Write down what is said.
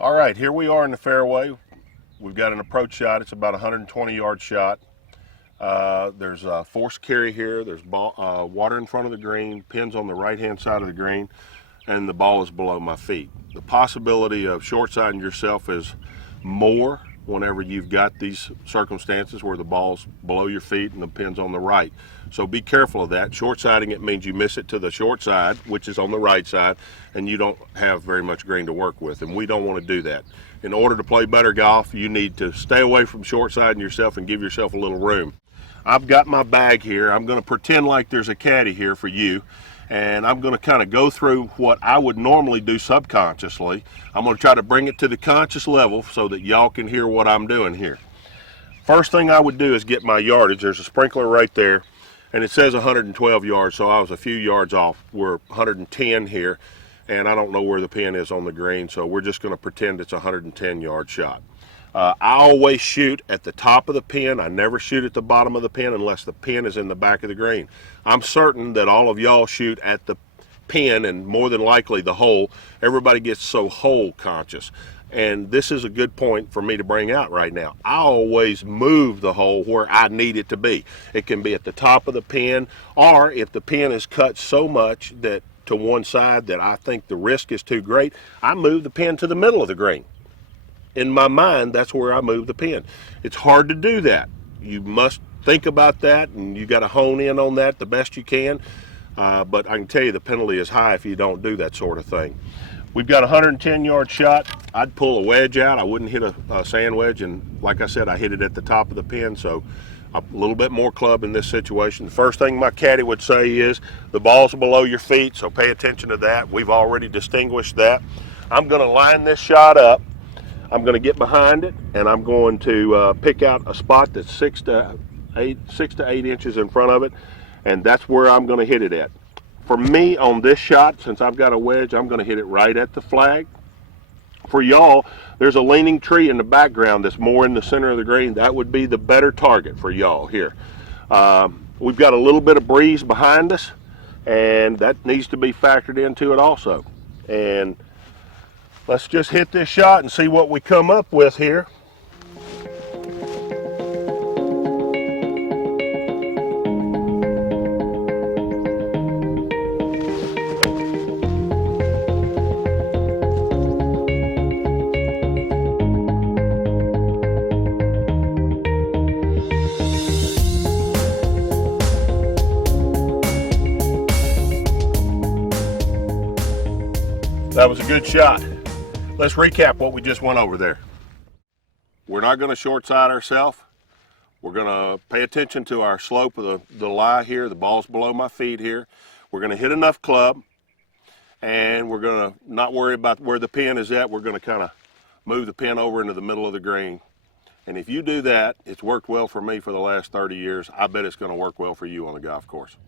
All right, here we are in the fairway. We've got an approach shot. It's about a 120-yard shot. There's a forced carry here. There's water in front of the green, pins on the right-hand side of the green, and the ball is below my feet. The possibility of short-siding yourself is more whenever you've got these circumstances where the ball's below your feet and the pin's on the right. So be careful of that. Short-siding it means you miss it to the short side, which is on the right side, and you don't have very much green to work with, and we don't want to do that. In order to play better golf, you need to stay away from short-siding yourself and give yourself a little room. I've got my bag here. I'm going to pretend like there's a caddy here for you, and I'm going to kind of go through what I would normally do subconsciously. I'm going to try to bring it to the conscious level so that y'all can hear what I'm doing here. First thing I would do is get my yardage. There's a sprinkler right there, and it says 112 yards, so I was a few yards off. We're 110 here, and I don't know where the pin is on the green, so we're just going to pretend it's a 110-yard shot. I always shoot at the top of the pin. I never shoot at the bottom of the pin unless the pin is in the back of the green. I'm certain that all of y'all shoot at the pin and more than likely the hole. Everybody gets so hole conscious. And this is a good point for me to bring out right now. I always move the hole where I need it to be. It can be at the top of the pin, or if the pin is cut so much that to one side that I think the risk is too great, I move the pin to the middle of the green. In my mind, that's where I move the pin. It's hard to do that. You must think about that, and you got to hone in on that the best you can. But I can tell you the penalty is high if you don't do that sort of thing. We've got a 110-yard shot. I'd pull a wedge out. I wouldn't hit a sand wedge, and like I said, I hit it at the top of the pin, so a little bit more club in this situation. The first thing my caddy would say is the ball's below your feet, so pay attention to that. We've already distinguished that. I'm going to line this shot up. I'm going to get behind it, and I'm going to pick out a spot that's 6 to 8 inches in front of it, and that's where I'm going to hit it at. For me, on this shot, since I've got a wedge, I'm going to hit it right at the flag. For y'all, there's a leaning tree in the background that's more in the center of the green. That would be the better target for y'all here. We've got a little bit of breeze behind us, and that needs to be factored into it also. And let's just hit this shot and see what we come up with here. That was a good shot. Let's recap what we just went over there. We're not going to short side ourselves. We're going to pay attention to our slope of the lie here. The ball's below my feet here. We're going to hit enough club, and we're going to not worry about where the pin is at. We're going to kind of move the pin over into the middle of the green. And if you do that, it's worked well for me for the last 30 years. I bet it's going to work well for you on the golf course.